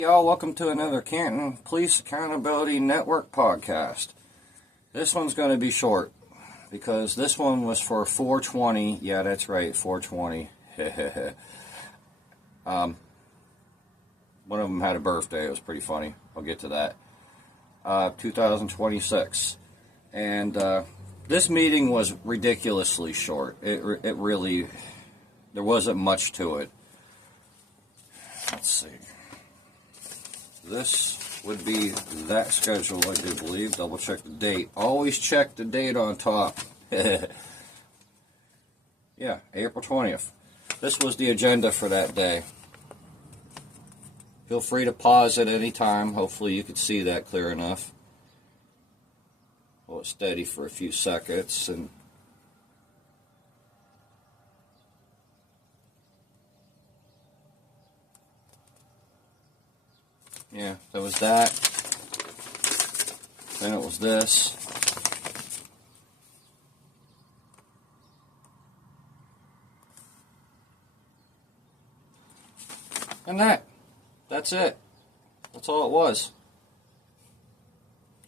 Y'all, welcome to another Canton Police Accountability Network podcast. This one's going to be short because this one was for 420. Yeah, that's right, 420. One of them had a birthday. It was pretty funny. I'll get to that. 2026. And this meeting was ridiculously short. It really, there wasn't much to it. Let's see. This would be that schedule, I do believe. Double check the date. Always check the date on top. Yeah, April 20th. This was the agenda for that day. Feel free to pause at any time. Hopefully you could see that clear enough. Hold it steady for a few seconds and yeah, there was that. Then it was this. And that's it. That's all it was.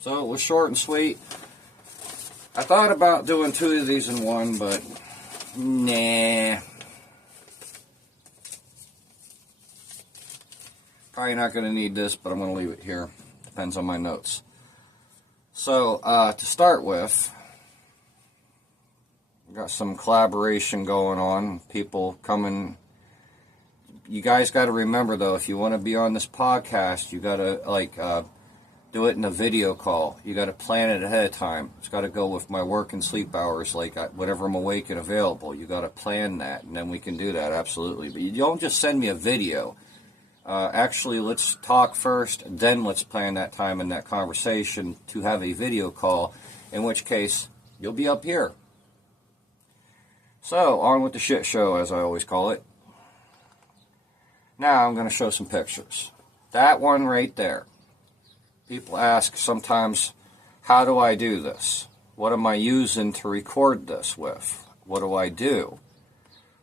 So it was short and sweet. I thought about doing two of these in one, but nah. Probably not going to need this, but I'm going to leave it here. Depends on my notes. So, to start with, we got some collaboration going on. People coming. You guys got to remember, though, if you want to be on this podcast, you got to, do it in a video call. You got to plan it ahead of time. It's got to go with my work and sleep hours, whenever I'm awake and available. You got to plan that, and then we can do that, absolutely. But you don't just send me a video. Actually, let's talk first, then let's plan that time and that conversation to have a video call, in which case, you'll be up here. So, on with the shit show, as I always call it. Now, I'm going to show some pictures. That one right there. People ask sometimes, how do I do this? What am I using to record this with? What do I do?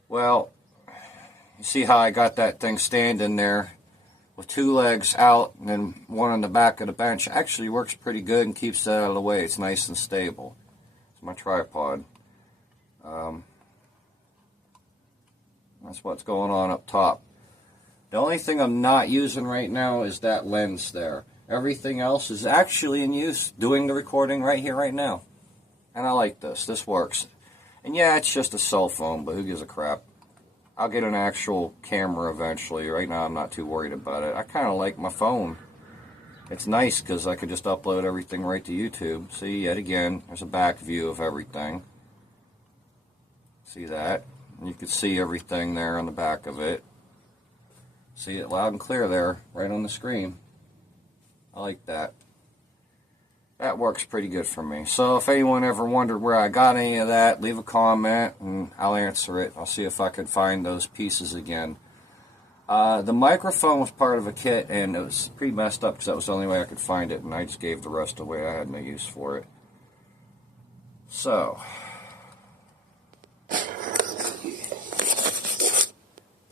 Well, you see how I got that thing standing there with two legs out and then one on the back of the bench. Actually works pretty good and keeps that out of the way. It's nice and stable. It's my tripod. That's what's going on up top. The only thing I'm not using right now is that lens there. Everything else is actually in use, doing the recording right here, right now. And I like this. This works. And yeah, it's just a cell phone, but who gives a crap? I'll get an actual camera eventually. Right now I'm not too worried about it. I kind of like my phone. It's nice because I could just upload everything right to YouTube. See, yet again, there's a back view of everything. See that? And you can see everything there on the back of it. See it loud and clear there, right on the screen. I like that. That works pretty good for me. So if anyone ever wondered where I got any of that, leave a comment and I'll answer it. I'll see if I can find those pieces again. The microphone was part of a kit and it was pretty messed up because that was the only way I could find it, and I just gave the rest away. I had no use for it. So,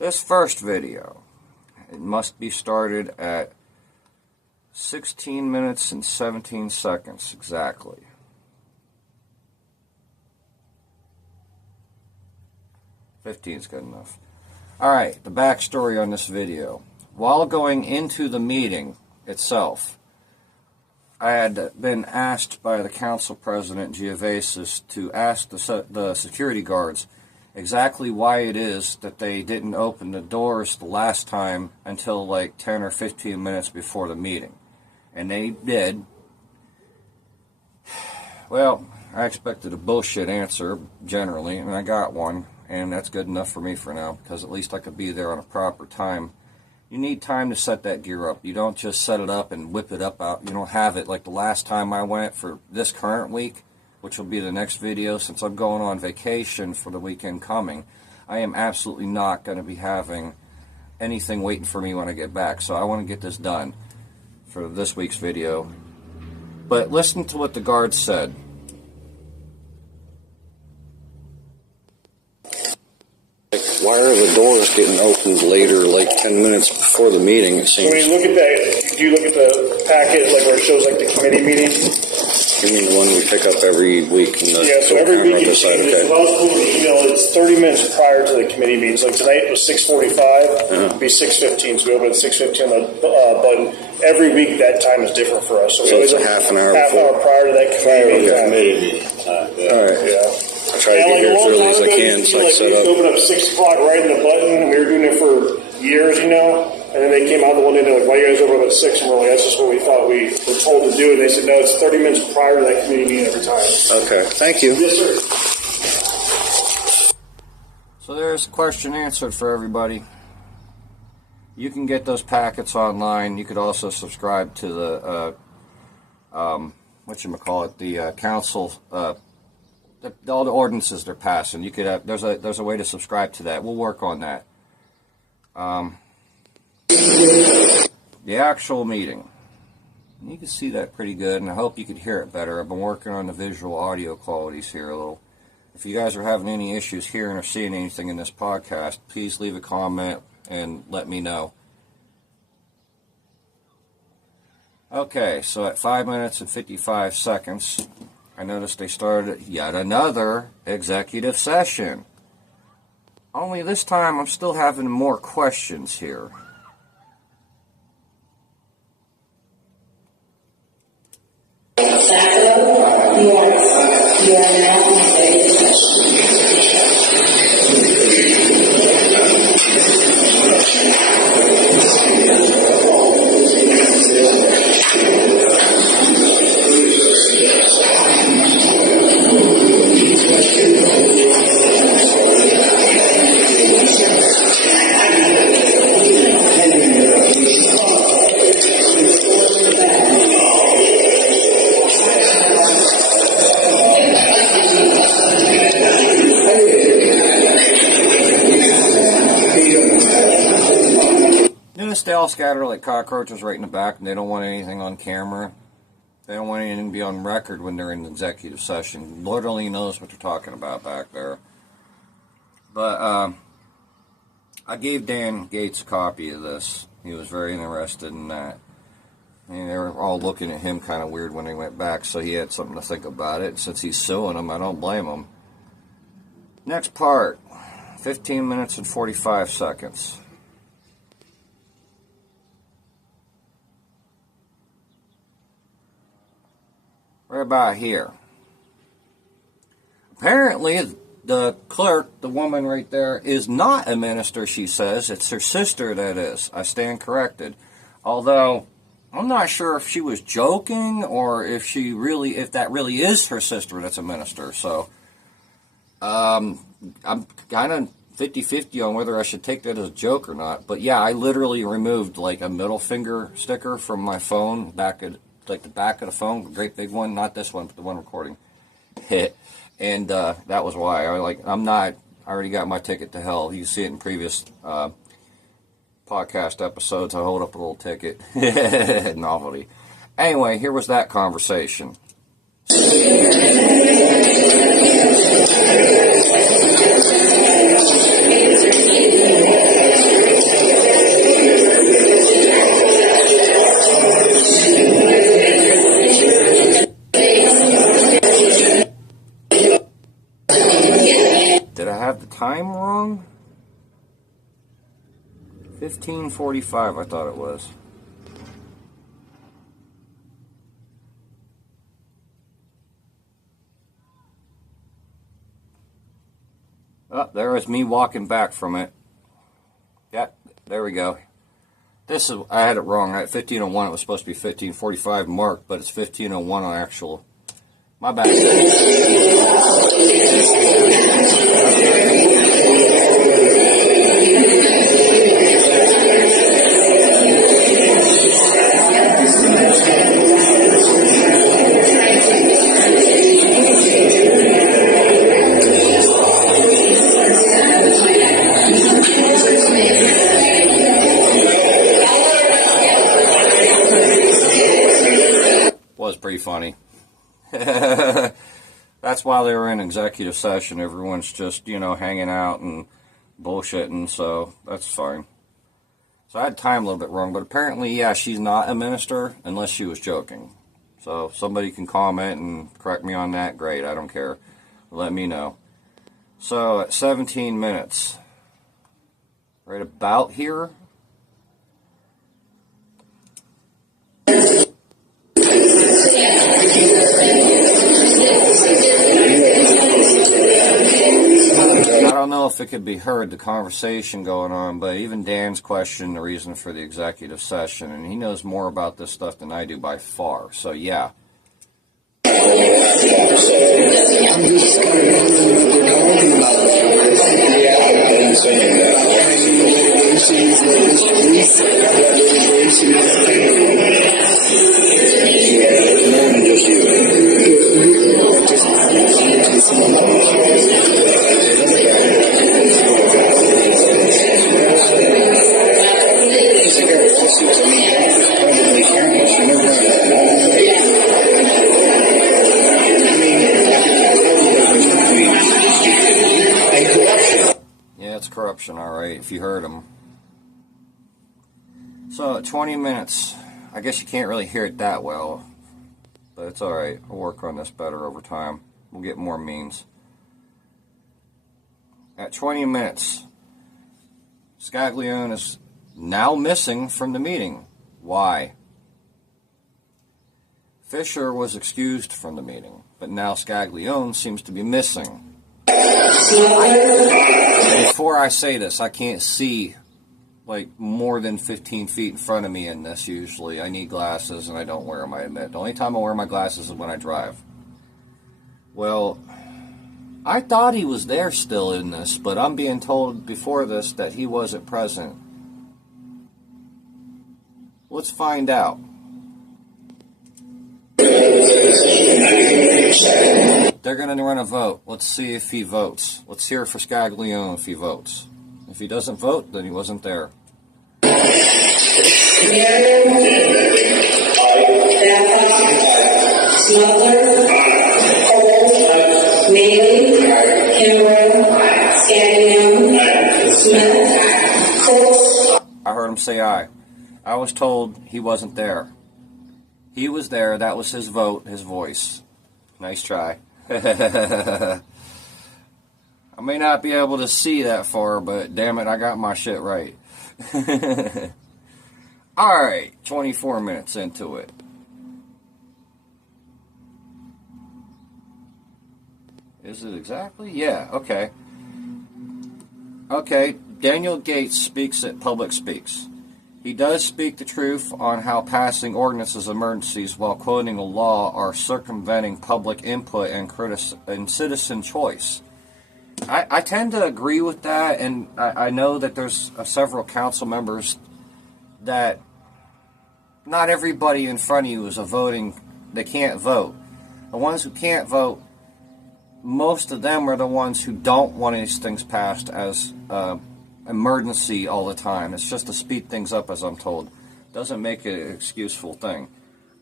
this first video, it must be started at 16 minutes and 17 seconds exactly. Is good enough. Alright, the backstory on this video. While going into the meeting itself, I had been asked by the council president, Geovasis, to ask the security guards exactly why it is that they didn't open the doors the last time until like 10 or 15 minutes before the meeting. And they did. Well, I expected a bullshit answer, generally, and I got one, and that's good enough for me for now, because at least I could be there on a proper time. You need time to set that gear up. You don't just set it up and whip it up out. You don't have it like the last time I went for this current week, which will be the next video, since I'm going on vacation for the weekend coming. I am absolutely not going to be having anything waiting for me when I get back, so I want to get this done for this week's video. But listen to what the guards said. Why are the doors getting opened later, like 10 minutes before the meeting, it So seems? when you look at that, do you look at the packet, like where it shows like the committee meetings? You mean the one we pick up every week? In the Yeah, so every week it side, changes. okay. When I was pulling the email, it's 30 minutes prior to the committee meetings. Like tonight it was 6:45, it'd be 6:15, so we open at 6:15 on the button. Every week that time is different for us. So it's a half an hour before? Half hour prior to that committee meeting. All right. Yeah. I try to get here as early as I can, so I can set We used to up. open up 6 o'clock right in the button, and we were doing it for years, you know. And then they came out the one day, they're like, why you guys open up at 6? And we're like, that's just what we thought we were told to do. And they said, no, it's 30 minutes prior to that committee meeting every time. Okay, thank you. Yes, sir. So there's a question answered for everybody. You can get those packets online. You could also subscribe to the, the council, all the ordinances they're passing. You could have, there's a way to subscribe to that. We'll work on that. The actual meeting. You can see that pretty good, and I hope you could hear it better. I've been working on the visual audio qualities here a little. If you guys are having any issues hearing or seeing anything in this podcast, please leave a comment and let me know. Okay, so at 5 minutes and 55 seconds, I noticed they started yet another executive session. Only this time I'm still having more questions here. They all scatter like cockroaches right in the back, and they don't want anything on camera. They don't want anything to be on record when they're in executive session. Lord only knows what they're talking about back there. But I gave Dan Gates a copy of this. He was very interested in that. And they were all looking at him kind of weird when he went back, so he had something to think about it. Since he's suing them, I don't blame him. Next part, 15 minutes and 45 seconds. Right about here. Apparently, the clerk, the woman right there, is not a minister, she says. It's her sister that is. I stand corrected. Although, I'm not sure if she was joking or if that really is her sister that's a minister. So, I'm kind of 50-50 on whether I should take that as a joke or not. But yeah, I literally removed like a middle finger sticker from my phone, like the back of the phone, a great big one, not this one, but the one recording. And that was why. I already got my ticket to hell. You can see it in previous podcast episodes. I hold up a little ticket. Novelty. Anyway, here was that conversation. Did I have the time wrong? 15:45, I thought it was. Oh, there was me walking back from it. Yeah, there we go. I had it wrong. At 15:01, it was supposed to be 15:45 marked, but it's 15:01 on actual. My bad. Was pretty funny. That's why they were in executive session. Everyone's just, hanging out and bullshitting, so that's fine. So I had time a little bit wrong, but apparently, yeah, she's not a minister unless she was joking. So if somebody can comment and correct me on that, great, I don't care. Let me know. So at 17 minutes, right about here. I don't know if it could be heard, the conversation going on, but even Dan's questioned the reason for the executive session, and he knows more about this stuff than I do by far. So, yeah. I'm just kind of wondering what they're talking about. Yeah, I've been saying that. Litigations, police, litigations. More than just you. Yeah, it's corruption, all right, if you heard him. So, 20 minutes. I guess you can't really hear it that well, but it's all right. I'll work on this better over time. We'll get more memes. At 20 minutes, Scaglione is now missing from the meeting. Why? Fisher was excused from the meeting, but now Scaglione seems to be missing. Before I say this, I can't see like more than 15 feet in front of me in this usually. I need glasses and I don't wear them, I admit. The only time I wear my glasses is when I drive. Well, I thought he was there still in this, but I'm being told before this that he wasn't present. Let's find out. They're going to run a vote. Let's see if he votes. Let's hear for Scaglione if he votes. If he doesn't vote, then he wasn't there. Smuggler, Cole, Maley, Kimbrell, Scaglione, Smith, Cooks. I heard him say aye. I was told he wasn't there. He was there. That was his vote, his voice. Nice try. I may not be able to see that far, but damn it, I got my shit right. Alright, 24 minutes into it. Is it exactly? Yeah, okay. Okay, Daniel Gates speaks at Public Speaks. He does speak the truth on how passing ordinances emergencies while quoting a law are circumventing public input and citizen choice. I tend to agree with that, and I know that there's several council members that not everybody in front of you is they can't vote. The ones who can't vote, most of them are the ones who don't want these things passed as emergency all the time. It's just to speed things up, as I'm told. Doesn't make it an excuseful thing.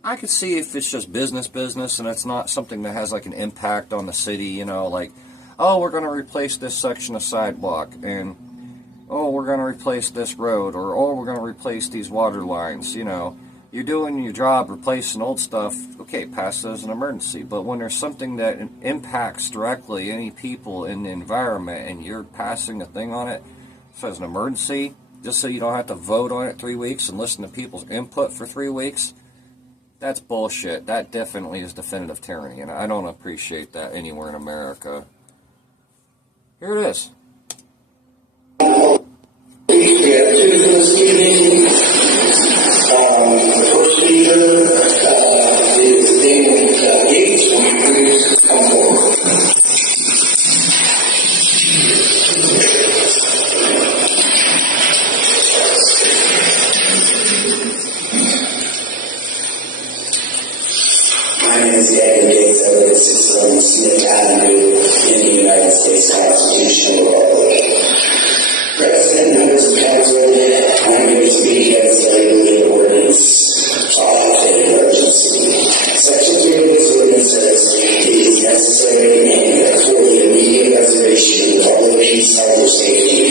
I could see if it's just business, and it's not something that has like an impact on the city, you know, like, oh, we're going to replace this section of sidewalk, and oh, we're going to replace this road, or oh, we're going to replace these water lines, you know. You're doing your job, replacing old stuff, okay, pass it as an emergency. But when there's something that impacts directly any people in the environment and you're passing a thing on it as an emergency, just so you don't have to vote on it 3 weeks and listen to people's input for 3 weeks, that's bullshit. That definitely is definitive tyranny, and I don't appreciate that anywhere in America. Here it is. We have two this evening. The first speaker is Daniel Gates. Will you please come forward? My name is Daniel Gates. I live at 611 Smith Avenue in the United States Constitutional Republic. President, members of council, I'm going to speak as a legal ordinance of an emergency. Section 3 of this ordinance says it is necessary and for the immediate preservation of public peace, health, or safety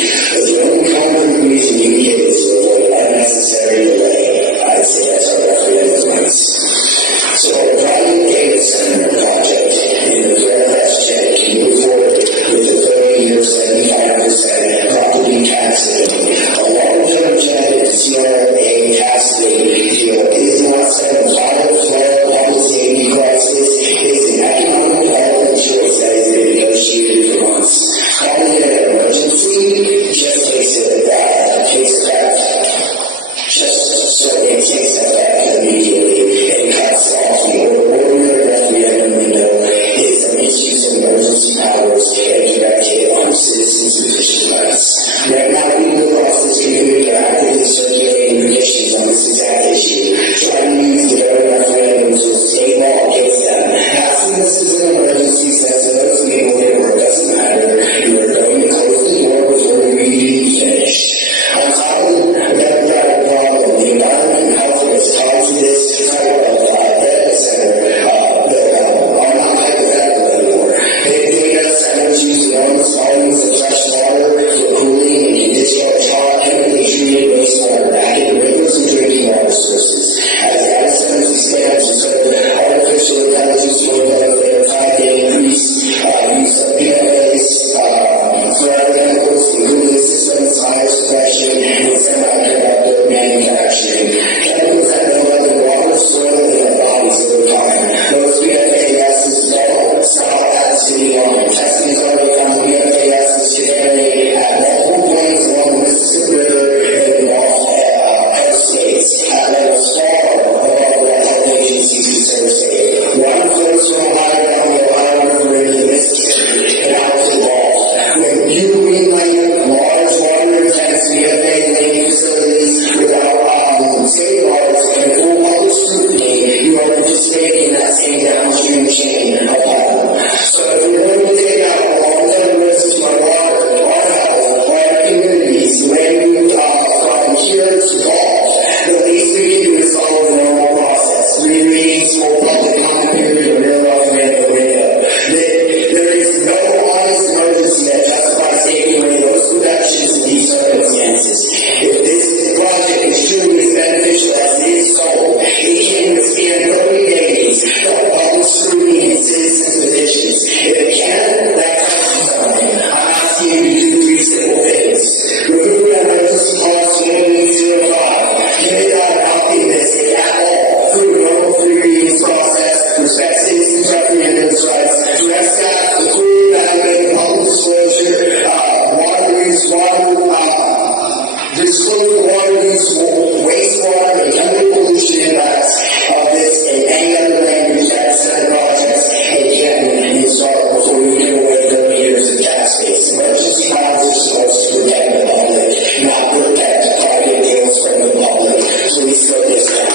please put this down.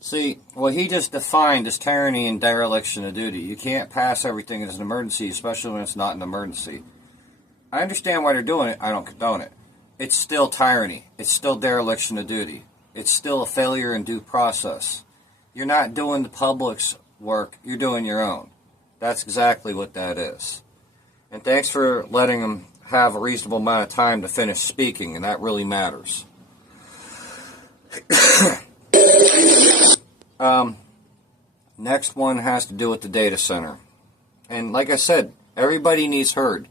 See, what he just defined is tyranny and dereliction of duty. You can't pass everything as an emergency, especially when it's not an emergency. I understand why they're doing it. I don't condone it. It's still tyranny. It's still dereliction of duty. It's still a failure in due process. You're not doing the public's work. You're doing your own. That's exactly what that is. And thanks for letting him have a reasonable amount of time to finish speaking, and that really matters. Next one has to do with the data center. And like I said, everybody needs heard.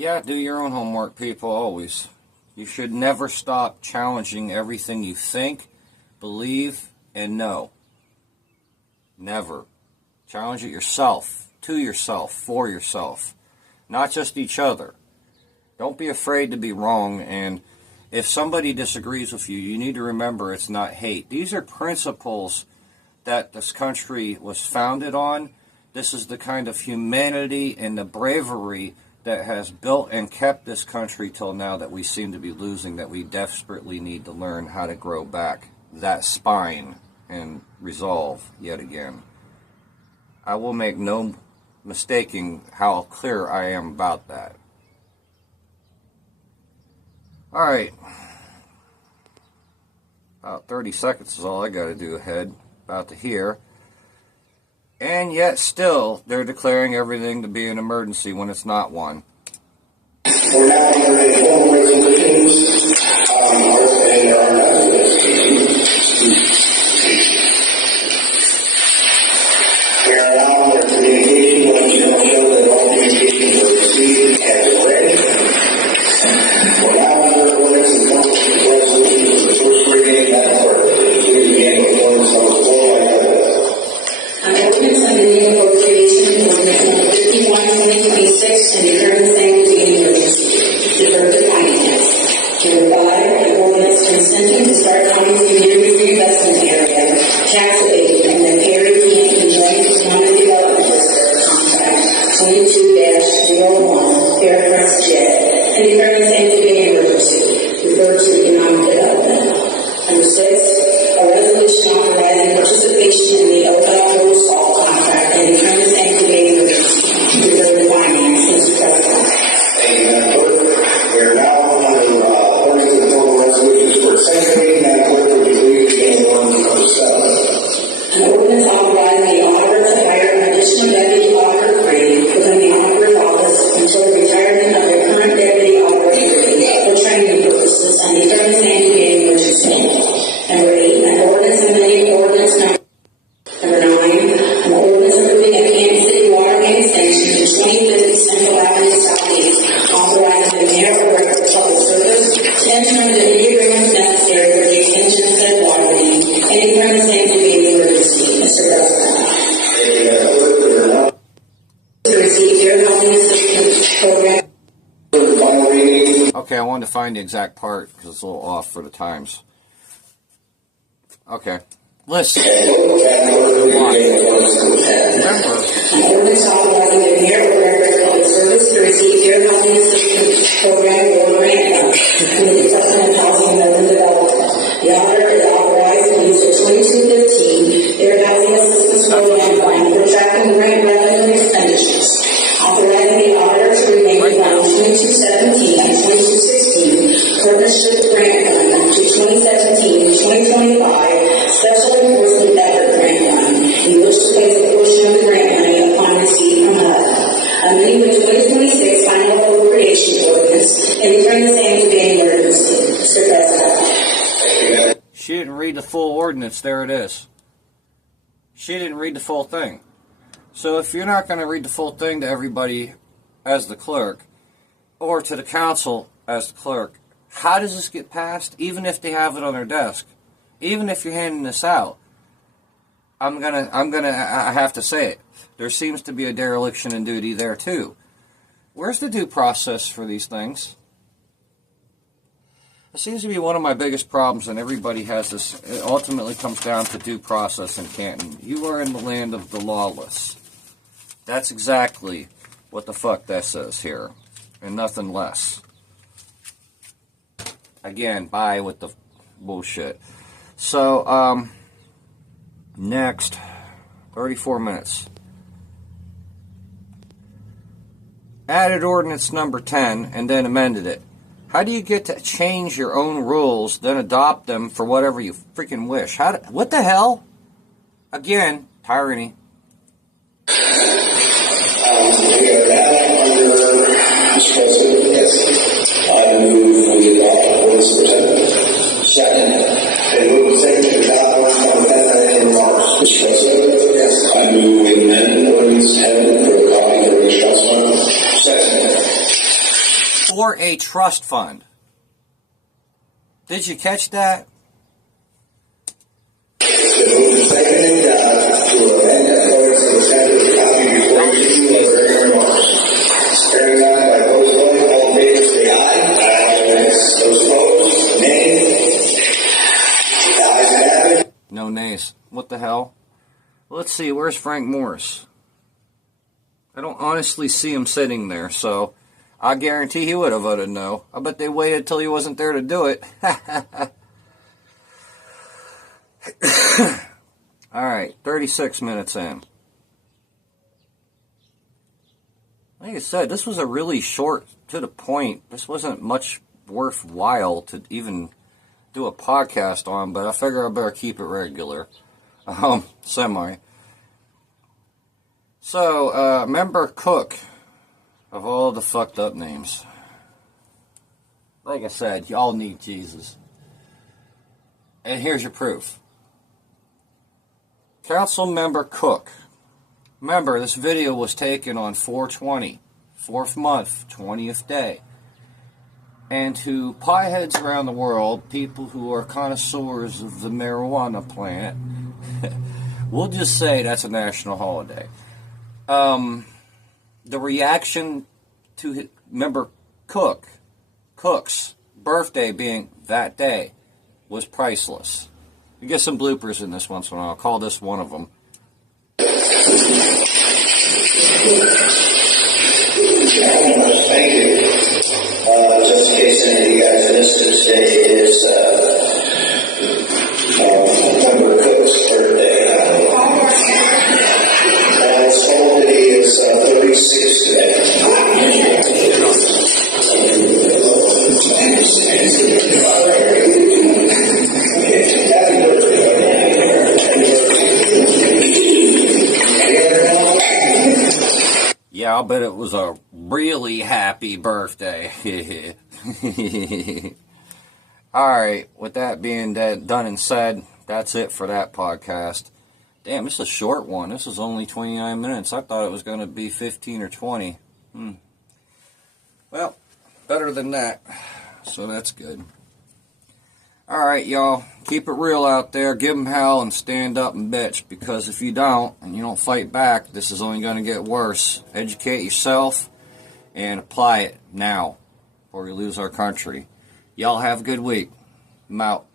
Yeah, do your own homework, people, always. You should never stop challenging everything you think, believe, and know. Never. Challenge it yourself, to yourself, for yourself, not just each other. Don't be afraid to be wrong, and if somebody disagrees with you, you need to remember it's not hate. These are principles that this country was founded on. This is the kind of humanity and the bravery that has built and kept this country till now that we seem to be losing, that we desperately need to learn how to grow back that spine and resolve yet again. I will make no mistaking how clear I am about that. Alright. About 30 seconds is all I got to do ahead. About to hear. And yet still, they're declaring everything to be an emergency when it's not one. We're now under the formal resolutions, and there are no we are now under communication, which shall show that all communications are received as read. Stark County's Community Reinvestment Area, tax abatement, and the Perry Canton Joint Economic Development District contract 22-01, paragraph J, and declaring the same to be an emergency, referred to economic development. Number 6, a resolution authorizing participation in the OPEC Road Salt contract and declaring the same to be an emergency, referred to finance. Mr. President. Thank you, Madam Clerk. We are now under ordinance and total resolutions for second reading. Madam Clerk, would you please begin with ordinance number 7? An ordinance authorizing the auditor to hire an additional deputy auditor 3 within the auditor's office until the retirement of the current deputy auditor 3 for training purposes and declaring the same to be an emergency. Number 8, an ordinance amending ordinance number 9, an ordinance approving a Kansas City water main extension to 2050 Central Avenue Southeast, authorizing the mayor or director of public service to enter into any agreements necessary for the extension of said water main and declaring the same to be an emergency. Mr. President. Thank you, Madam Clerk. We are now To receive fair housing assistance program. for the final reading. Okay, I wanted to find the exact part because it's a little off for the times. Okay, listen. Madam Clerk, would you begin with ordinance number 10? Remember, An ordinance authorizing the mayor or director of public service to receive fair housing assistance program or grant fund from the Department of Housing and Urban Development. The auditor is authorized to use the 2015 fair housing assistance program fund for tracking grant revenue and expenditures. Authorizing the auditor to rename fund 2217 and 2216 partnership grant fund to 2017-2025 special enforcement effort grant fund, in which to place a portion of the grant money upon receipt from HUD. Amending the 2026 final appropriation ordinance and declaring the same to be an emergency. Mr. President. she didn't read the full ordinance. There it is. She didn't read the full thing. So if you're not going to read the full thing to everybody as the clerk, or to the council as the clerk, how does this get passed? Even if they have it on their desk, even if you're handing this out, I have to say it. There seems to be a dereliction in duty there too. Where's the due process for these things? It seems to be one of my biggest problems, and everybody has this. It ultimately comes down to due process in Canton. You are in the land of the lawless. That's exactly what the fuck that says here, and nothing less. Again, bye with the bullshit. So, next, 34 minutes. Added ordinance number 10 and then amended it. How do you get to change your own rules, then adopt them for whatever you freaking wish? What the hell? Again, tyranny. We are now under Mr. President. Yes. I move we adopt ordinance number 10. Second. And move the second to adopt ordinance number 10 and any remarks. Mr. President. Yes. I move we amend ordinance 10 for the copy for the trust fund. Second. For a trust fund. Did you catch that? Then move the second to amend ordinance number 10 for the copy before you for any remarks. Hearing none by voice vote, all in favor say aye. Aye. Those opposed, nay. The ayes have it. No nays. What the hell? Let's see, where's Frank Morris? I don't honestly see him sitting there, so I guarantee he would have voted no. I bet they waited till he wasn't there to do it. Alright, 36 minutes in. Like I said, this was a really short, to the point. This wasn't much worthwhile to even do a podcast on, but I figure I better keep it regular. Semi. So, Member Cook, of all the fucked up names. Like I said, y'all need Jesus. And here's your proof. Council Member Cook. Remember, this video was taken on 4/20, 4th month, 20th day. And to pieheads around the world, people who are connoisseurs of the marijuana plant, we'll just say that's a national holiday. The reaction to Member Cook's birthday being that day, was priceless. You get some bloopers in this once in a while. I'll call this one of them. Thank you. Just in case any of you guys missed it, today is Member Cook's birthday. And it's told that he is 36 today. Happy birthday. Yeah, I'll bet it was a really happy birthday. Alright, with that being done and said, that's it for that podcast. Damn, this is a short one. This is only 29 minutes. I thought it was going to be 15 or 20. Well, better than that. So that's good. Alright, y'all. Keep it real out there. Give 'em hell and stand up and bitch. Because if you don't, and you don't fight back, this is only going to get worse. Educate yourself and apply it now, or we lose our country. Y'all have a good week. I'm out.